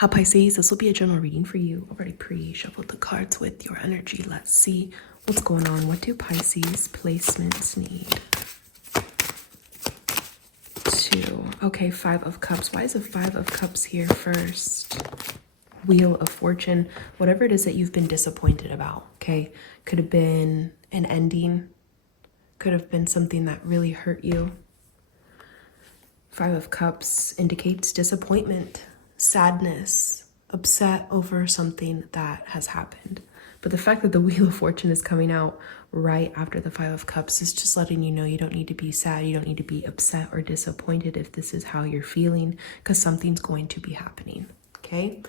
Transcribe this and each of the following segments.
Hi Pisces, this will be a general reading for you. Already pre-shuffled the cards with your energy. Let's see what's going on. What do Pisces placements need? Two. Okay, Five of Cups. Why is the Five of Cups here first? Wheel of Fortune. Whatever it is that you've been disappointed about, okay? Could have been an ending. Could have been something that really hurt you. Five of Cups indicates disappointment, sadness, upset over something that has happened. But the fact that the Wheel of Fortune is coming out right after the Five of Cups is just letting you know you don't need to be sad, you don't need to be upset or disappointed if this is how you're feeling, because something's going to be happening, okay?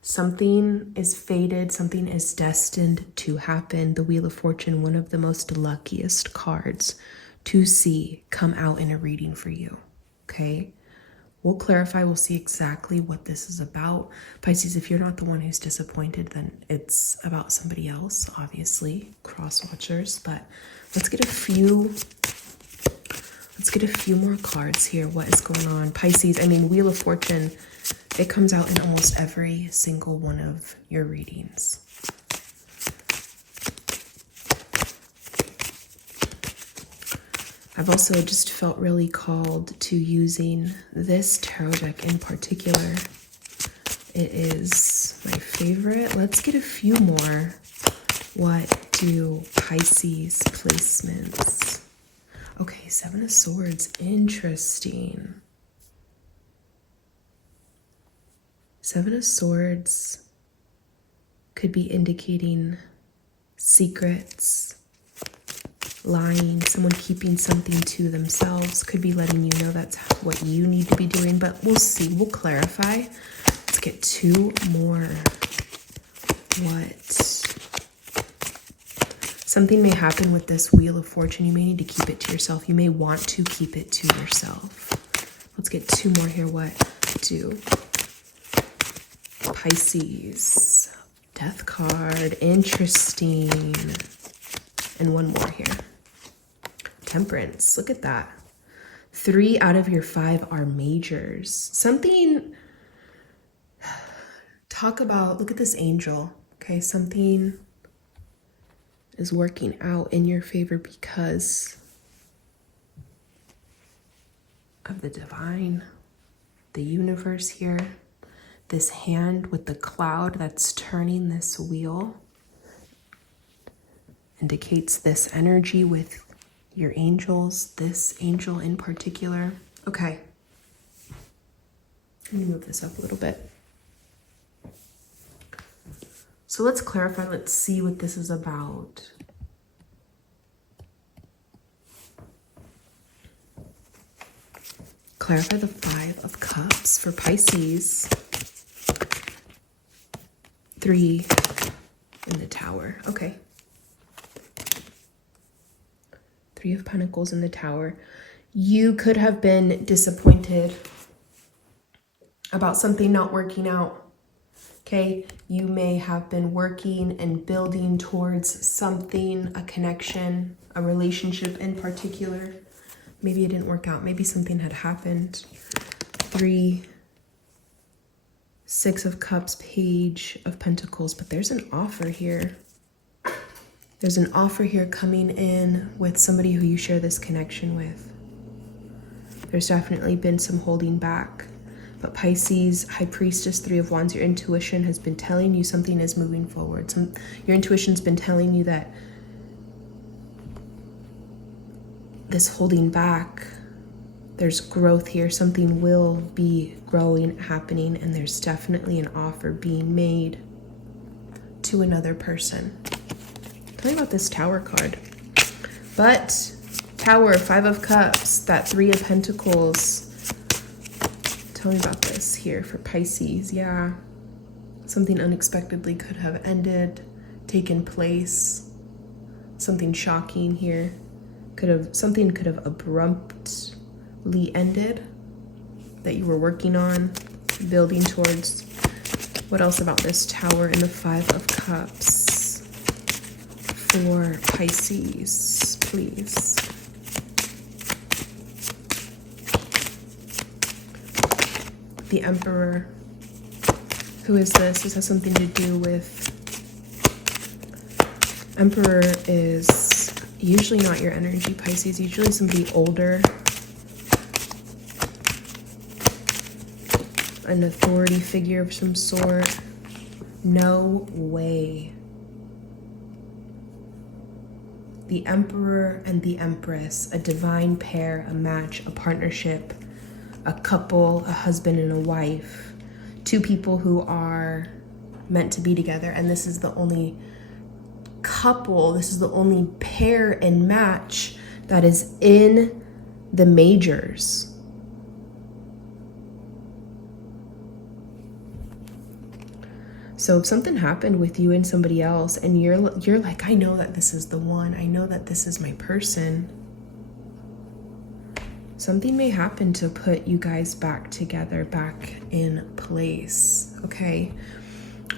Something is fated, something is destined to happen. The Wheel of Fortune, one of the most luckiest cards to see come out in a reading for you. Okay, we'll clarify, we'll see exactly what this is about. Pisces, if you're not the one who's disappointed, then it's about somebody else, obviously, cross watchers. But let's get a few more cards here. What is going on? Pisces, I mean, Wheel of Fortune, it comes out in almost every single one of your readings. I've also just felt really called to using this tarot deck in particular. It is my favorite. Let's get a few more. What do Pisces placements? Okay, Seven of Swords. Interesting. Seven of Swords could be indicating secrets, lying, someone keeping something to themselves, could be letting you know that's what you need to be doing, but we'll see, we'll clarify. Let's get two more. Something may happen with this Wheel of Fortune. You may need to keep it to yourself. You may want to keep it to yourself. Let's get two more here. What do Pisces? Death card. Interesting. And one more here. Temperance. Look at that. 3 out of your 5 are majors. Something, talk about, look at this angel. Okay, something is working out in your favor because of the divine, the universe here. This hand with the cloud that's turning this wheel indicates this energy with your angels, this angel in particular. Okay. Let me move this up a little bit. So let's clarify, let's see what this is about. Clarify the Five of Cups for Pisces. 3 in the Tower. Okay. 3 of Pentacles in the Tower. You could have been disappointed about something not working out. Okay, you may have been working and building towards something, a connection, a relationship in particular. Maybe it didn't work out. Maybe something had happened. 3, 6 of Cups, Page of Pentacles, but there's an offer here. There's an offer here coming in with somebody who you share this connection with. There's definitely been some holding back. But Pisces, High Priestess, 3 of Wands, your intuition has been telling you something is moving forward. Your intuition's been telling you that this holding back, there's growth here. Something will be growing, happening, and there's definitely an offer being made to another person. Tell me about this Tower card. But Tower, 5 of Cups, that 3 of Pentacles. Tell me about this here for Pisces. Yeah, something unexpectedly could have ended, taken place. Something shocking here. Something could have abruptly ended that you were working on, building towards. What else about this Tower and the 5 of Cups for Pisces, please? The Emperor, Who is this? This has something to do with... Emperor is usually not your energy, Pisces. Usually somebody older. An authority figure of some sort. No way. The Emperor and the Empress, a divine pair, a match, a partnership, a couple, a husband and a wife. Two people who are meant to be together. And this is the only couple, this is the only pair and match that is in the majors. So if something happened with you and somebody else and you're like, I know that this is the one, I know that this is my person, something may happen to put you guys back together, back in place, okay?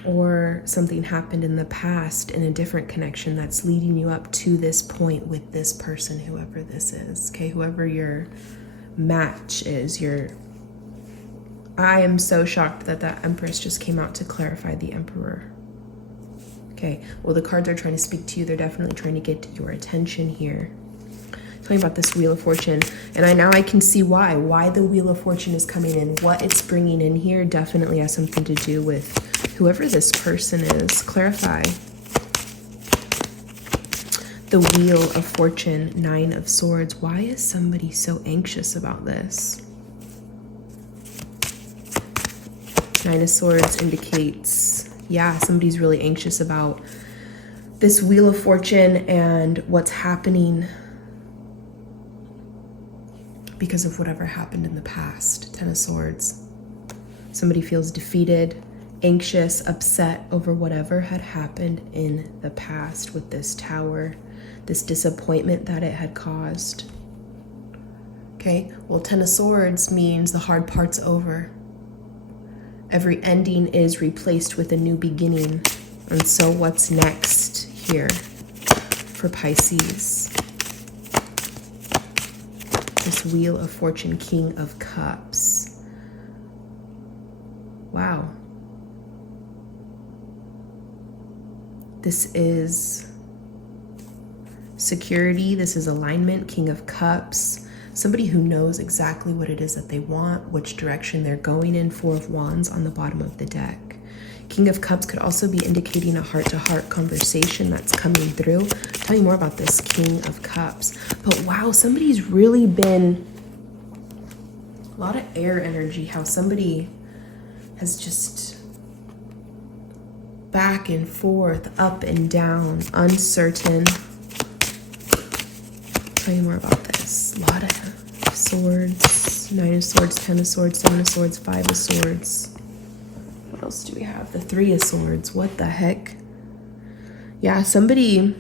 Or something happened in the past in a different connection that's leading you up to this point with this person, whoever this is, okay? Whoever your match is, I am so shocked that that Empress just came out to clarify the Emperor. Okay, well, the cards are trying to speak to you. They're definitely trying to get your attention here. Tell me about this Wheel of Fortune. And now I can see why the Wheel of Fortune is coming in. What it's bringing in here definitely has something to do with whoever this person is. Clarify. The Wheel of Fortune, 9 of Swords. Why is somebody so anxious about this? 9 of Swords indicates, yeah, somebody's really anxious about this Wheel of Fortune and what's happening because of whatever happened in the past. 10 of Swords. Somebody feels defeated, anxious, upset over whatever had happened in the past with this Tower, this disappointment that it had caused. Okay, well, 10 of Swords means the hard part's over. Every ending is replaced with a new beginning. And so what's next here for Pisces? This Wheel of Fortune, King of Cups. Wow. This is security. This is alignment, King of Cups. Somebody who knows exactly what it is that they want, which direction they're going in. 4 of Wands on the bottom of the deck. King of Cups could also be indicating a heart-to-heart conversation that's coming through. Tell you more about this King of Cups. But wow, somebody's really been a lot of air energy, how somebody has just back and forth, up and down, uncertain. Tell you more about this. A lot of Swords, 9 of Swords, 10 of Swords, 7 of Swords, 5 of Swords. What else do we have? The 3 of Swords. What the heck? Yeah, somebody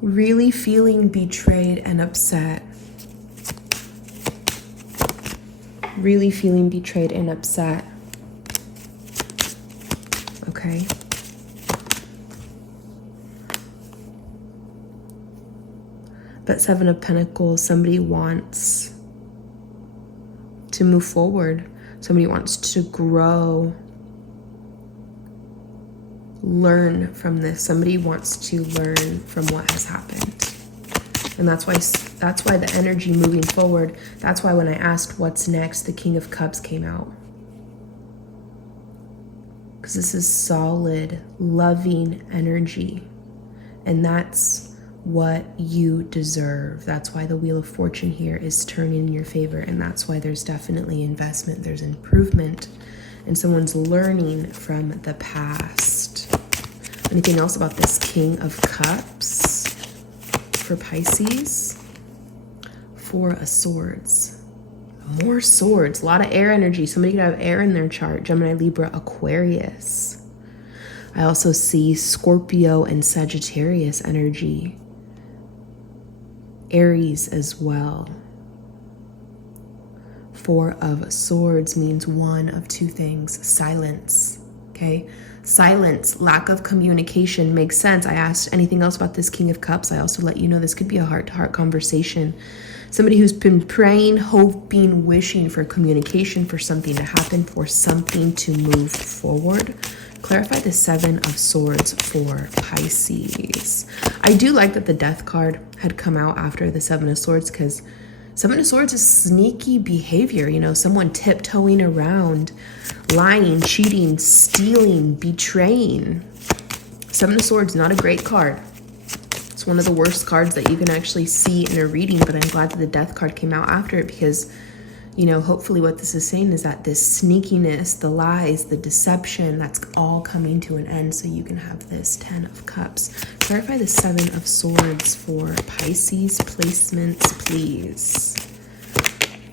really feeling betrayed and upset. Really feeling betrayed and upset. Okay. But 7 of Pentacles, somebody wants to move forward. Somebody wants to grow, learn from this. Somebody wants to learn from what has happened. And that's why the energy moving forward, that's why when I asked what's next, the King of Cups came out. Because this is solid, loving energy. And that's what you deserve. That's why the Wheel of Fortune here is turning in your favor, and that's why there's definitely investment, there's improvement, and someone's learning from the past. Anything else about this King of Cups for Pisces? 4 of Swords. More swords, a lot of air energy. Somebody could have air in their chart. Gemini, Libra, Aquarius. I also see Scorpio and Sagittarius energy. Aries as well. 4 of Swords means one of 2 things. Silence, okay? Silence, lack of communication makes sense. I asked anything else about this King of Cups. I also let you know this could be a heart-to-heart conversation. Somebody who's been praying, hoping, wishing for communication, for something to happen, for something to move forward. Clarify the Seven of Swords for Pisces. I do like that the Death card had come out after the Seven of Swords, because Seven of Swords is sneaky behavior. You know, someone tiptoeing around, lying, cheating, stealing, betraying. Seven of Swords, not a great card. It's one of the worst cards that you can actually see in a reading, but I'm glad that the Death card came out after it, because, you know, hopefully what this is saying is that this sneakiness, the lies, the deception, that's all coming to an end, so you can have this Ten of Cups. Clarify the Seven of Swords for Pisces placements, please.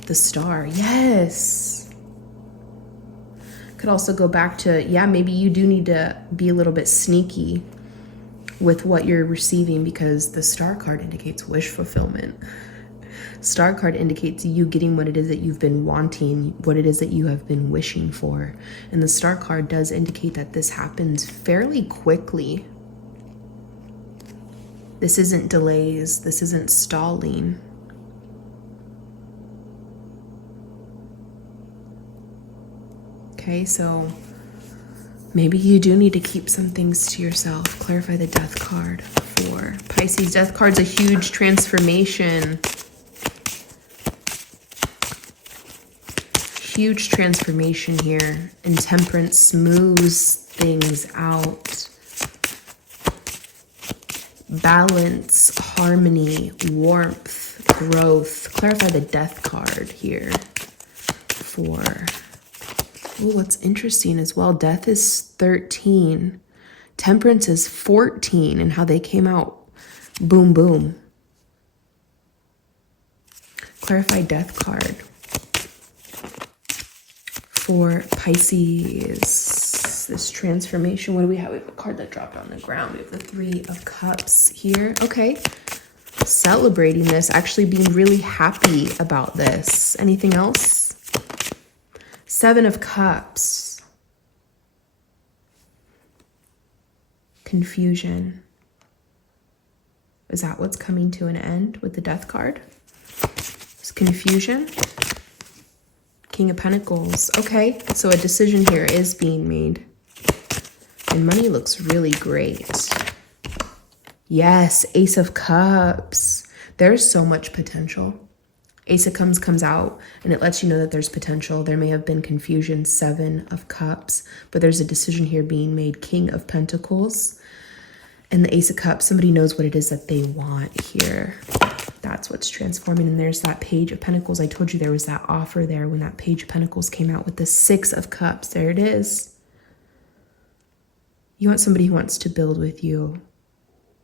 The Star, yes. Could also go back to, yeah, maybe you do need to be a little bit sneaky with what you're receiving, because the Star card indicates wish fulfillment. Star card indicates you getting what it is that you've been wanting, what it is that you have been wishing for. And the Star card does indicate that this happens fairly quickly. This isn't delays. This isn't stalling. Okay, so maybe you do need to keep some things to yourself. Clarify the Death card for Pisces. Death card's a huge transformation. Huge transformation here. And Temperance smooths things out. Balance, harmony, warmth, growth. Clarify the Death card here for... Oh, what's interesting as well, Death is 13. Temperance is 14, and how they came out, boom, boom. Clarify Death card for Pisces. This transformation, what do we have? We have a card that dropped on the ground. We have the Three of Cups here. Okay. Celebrating this, actually being really happy about this. Anything else? Seven of Cups. Confusion. Is that what's coming to an end with the Death card? It's confusion. King of Pentacles. Okay, so a decision here is being made. And money looks really great. Yes, Ace of Cups. There's so much potential. Ace of Cups comes out and it lets you know that there's potential. There may have been confusion. Seven of Cups, but there's a decision here being made. King of Pentacles and the Ace of Cups. Somebody knows what it is that they want here. That's what's transforming. And there's that Page of Pentacles. I told you there was that offer there when that Page of Pentacles came out with the Six of Cups. There it is. You want somebody who wants to build with you,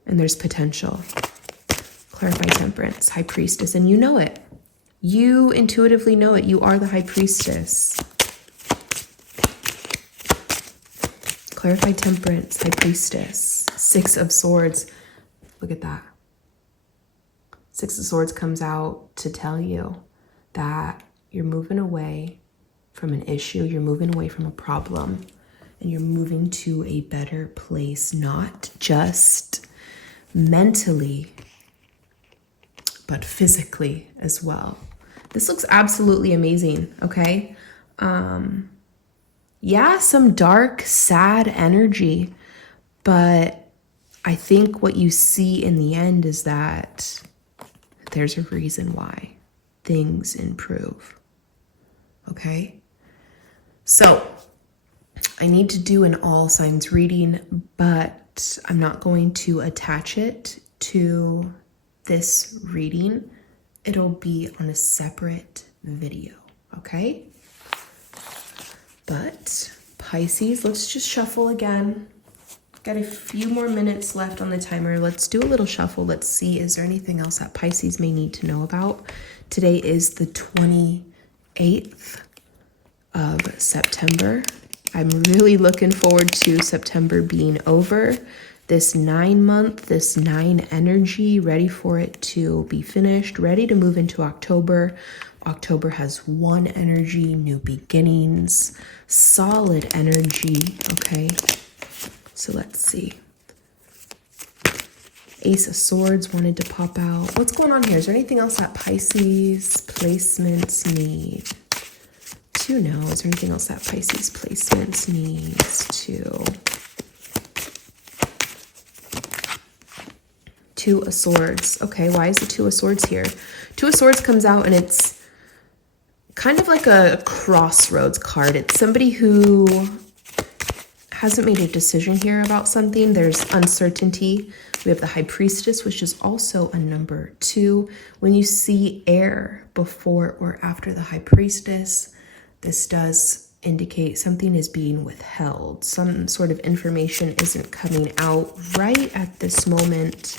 and there's potential. Clarify Temperance, High Priestess, and you know it. You intuitively know it. You are the High Priestess. Clarify Temperance, High Priestess. Six of Swords. Look at that. Six of Swords comes out to tell you that you're moving away from an issue. You're moving away from a problem. And you're moving to a better place. Not just mentally, but physically as well. This looks absolutely amazing, okay? Yeah, some dark, sad energy, but I think what you see in the end is that there's a reason why things improve, okay? So I need to do an all signs reading, but I'm not going to attach it to this reading. It'll be on a separate video, okay? But Pisces, let's just shuffle again. Got a few more minutes left on the timer. Let's do a little shuffle. Let's see, is there anything else that Pisces may need to know about? Today is the 28th of September. I'm really looking forward to September being over. This 9 month, this 9 energy, ready for it to be finished, ready to move into October. October has 1 energy, new beginnings, solid energy, okay? So let's see. Ace of Swords wanted to pop out. What's going on here? Is there anything else that Pisces placements need to know? Is there anything else that Pisces placements needs to? Two of Swords. Okay, why is the Two of Swords here? Two of Swords comes out and it's kind of like a crossroads card. It's somebody who hasn't made a decision here about something. There's uncertainty. We have the High Priestess, which is also a number 2. When you see air before or after the High Priestess, this does indicate something is being withheld. Some sort of information isn't coming out right at this moment.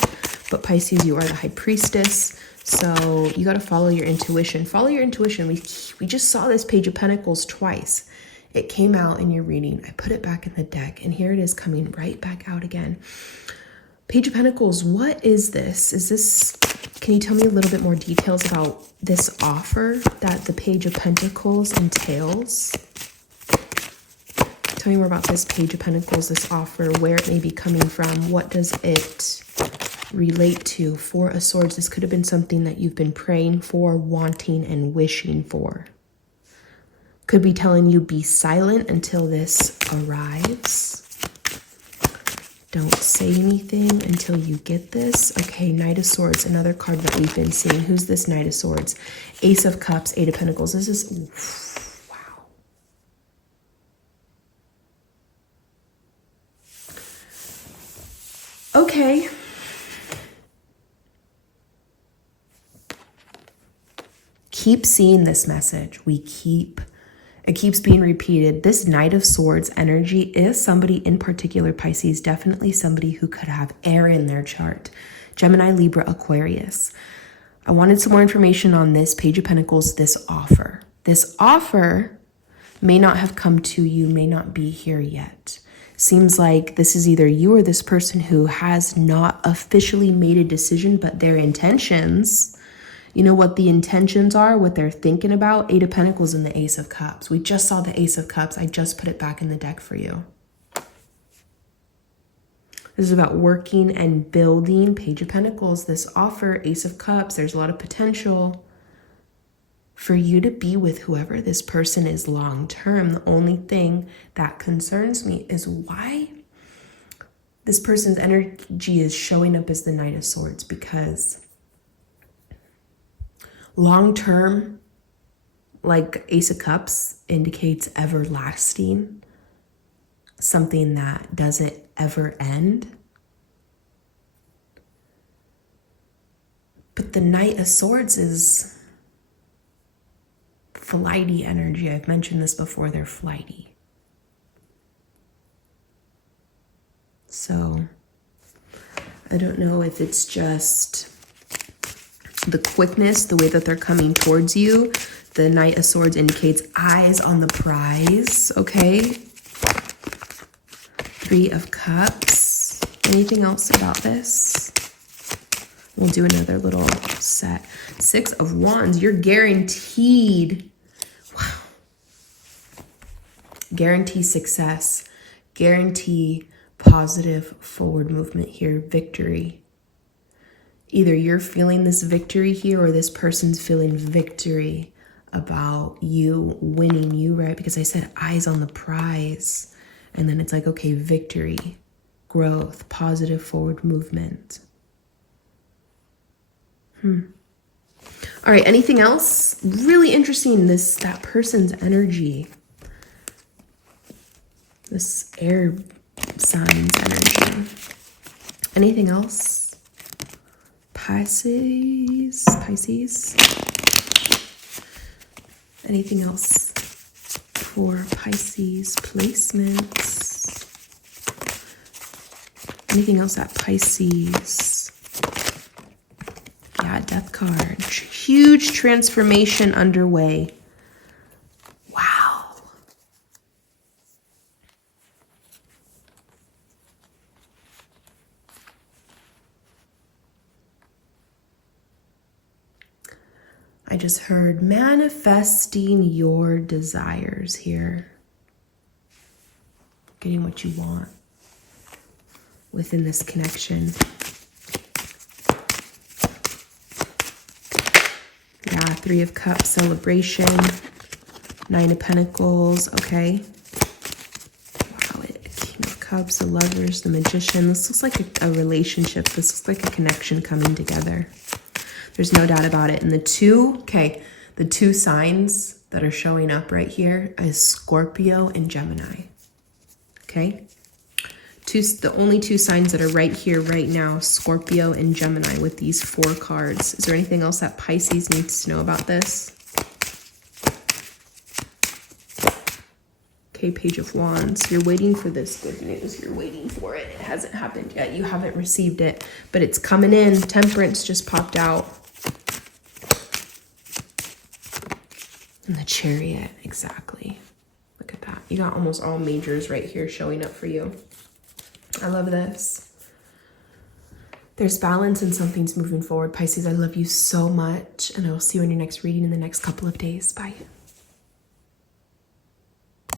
But Pisces, you are the High Priestess. So you got to follow your intuition. Follow your intuition. We just saw this Page of Pentacles twice. It came out in your reading. I put it back in the deck, and here it is coming right back out again. Page of Pentacles, what is this? Can you tell me a little bit more details about this offer that the Page of Pentacles entails? Tell me more about this Page of Pentacles, this offer, where it may be coming from. What does it relate to? Four of Swords, this could have been something that you've been praying for, wanting, and wishing for. Could be telling you be silent until this arrives. Don't say anything until you get this. Okay, Knight of Swords, another card that we've been seeing. Who's this Knight of Swords? Ace of Cups, Eight of Pentacles. This is, wow. Okay. Keep seeing this message. It keeps being repeated. This Knight of Swords energy is somebody in particular, Pisces, definitely somebody who could have air in their chart. Gemini, Libra, Aquarius. I wanted some more information on this Page of Pentacles, this offer. This offer may not have come to you, may not be here yet. Seems like this is either you or this person who has not officially made a decision, but their intentions, you know what the intentions are, what they're thinking about. Eight of Pentacles and the Ace of Cups. We just saw the Ace of Cups. I just put it back in the deck for you. This is about working and building. Page of Pentacles, this offer, Ace of Cups. There's a lot of potential for you to be with whoever this person is long term. The only thing that concerns me is why this person's energy is showing up as the Knight of Swords, because long term, like Ace of Cups, indicates everlasting, something that doesn't ever end. But the Knight of Swords is flighty energy. I've mentioned this before, they're flighty. So I don't know if it's just the quickness, the way that they're coming towards you. The Knight of Swords indicates eyes on the prize, okay? Three of Cups. Anything else about this? We'll do another little set. Six of Wands. You're guaranteed. Wow. Guarantee success. Guarantee positive forward movement here. Victory. Either you're feeling this victory here or this person's feeling victory about you winning, you, right? Because I said eyes on the prize. And then it's like, okay, victory, growth, positive forward movement. All right, anything else? Really interesting, that person's energy. This air signs energy. Anything else? Pisces. Anything else for Pisces placements? Anything else at Pisces? Yeah, Death card. Huge transformation underway. Wow. I just heard manifesting your desires here. Getting what you want within this connection. Three of Cups, celebration. Nine of Pentacles, okay. Wow, King of Cups, the Lovers, the Magician. This looks like a relationship. This looks like a connection coming together. There's no doubt about it. And the two signs that are showing up right here is Scorpio and Gemini. Okay? The only two signs that are right here right now, Scorpio and Gemini, with these 4 cards. Is there anything else that Pisces needs to know about this? Okay, Page of Wands. You're waiting for this good news. You're waiting for it. It hasn't happened yet. You haven't received it, but it's coming in. Temperance just popped out. And the Chariot, exactly. Look at that. You got almost all majors right here showing up for you. I love this. There's balance and something's moving forward. Pisces, I love you so much. And I will see you in your next reading in the next couple of days. Bye.